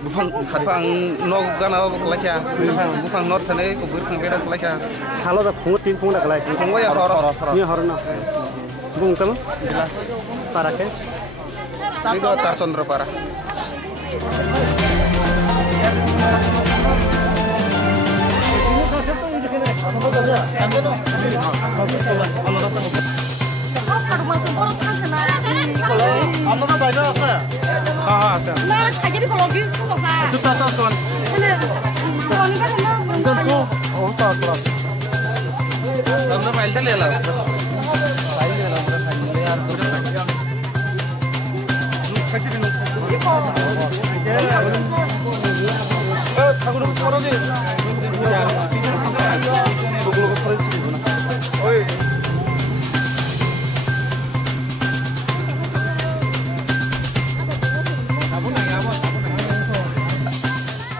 Bufang nok gana kelakya, bufang not sana ko bufang beda kelakya. Salah dah pungut tin pungut dah kelak. Bufang waya hara. Ni hara na. Bung kamu? Jelas. Para ke? Itu Tarsondra para.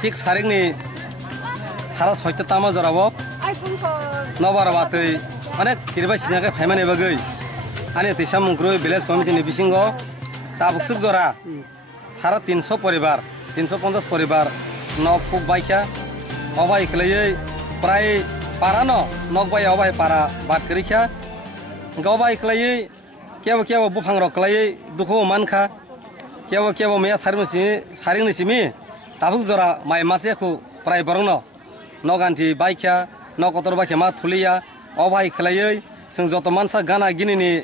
Fix hari ini salah soalnya tamu jarabo, nabar batai, mana kira sih nak payment ebagai, ane tisam mungkru village committee ni bisingo, tabuk suk jora, salah 300 poribar, 350 poribar, nok puk baiknya, awai kelai, prai parano, nok baik awai para bat kerja, engkau baik kelai, kiawa bufang rok kelai, duku manka, kiawa meya saring ni simi. Tabuk zora mai masih aku prai barangno, noganti baiknya, nokotor baiknya mat thulia, awai kelai, sengjoto mansa gana gini ni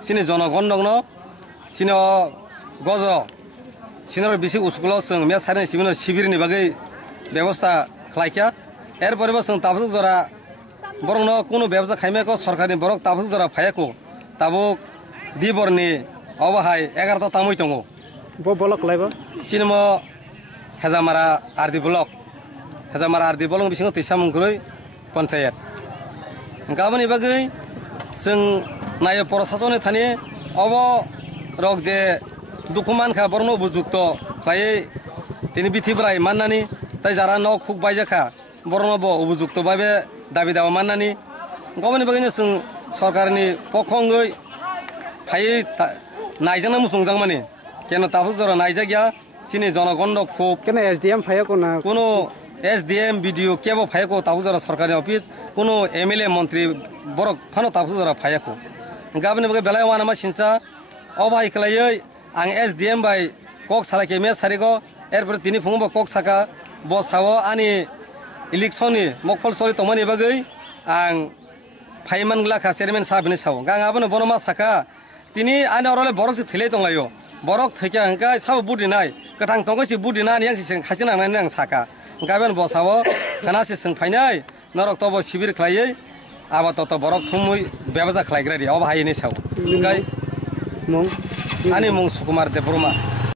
sini zona gondong no, sini gozo, sini bisi uskulo seng meya saring simi no sibir ni bagai ব্যবস্থা kelaikia, এরপরে seng tabuk zora barangno kuno ব্যবস্থা খাইme ko sorkari borok tabuk zora phayaku, tabuk di borni awai 11 tamui tongo. Bolok kelaiba? Sini mo Hazamara Ardi Blok, Hazamara Ardi Blok bisingo tisam mungkroi panchayat. Gaban ibagai seng nayo prasasone thani abo rok je dukuman kha borno bujukto khlai tini bithibrai mannani tai jara no khuk baijaka borno bo bujukto babe dabi dawa mannani gaban ibagai seng sarkarni pokhongoi phai naijana musungjangmani keno tabuk jora naijagya sini জনগণ খুব কেন SDM ফায়া কোনো SDM BDO কেবো ফায়াকো তাবুজরা সরকারি office কোনো MLA মন্ত্রী বরক Fanon তাবুজরা ফায়াকো গাবনি বগে বেলায় ওয়ানামা সিনসা অবাই কলাই আং SDM বাই কক সালাকে মে সারিগো এরপরে তিনি ফুংবো কক সাকা বসাও আনি ইলেকশননি মকফল সরি তমানি বাগৈ আং ফাইমান গ্লাখা চেয়ারম্যান সাহেবনি সাও গাঙাবনো বনমা সাকা তিনি আনি অরলে বরক থিলে তংলাयो borok theke angkai sabo budi nai katang tongkai si budi nai yang si seng khasina nai nang saka gaben bosawo khana si seng phainai norok tobo sibir khlaiei aba toto borok thumui bebasa khlaigradi oba haini saw kai mong ani mong Sukumar Debruma.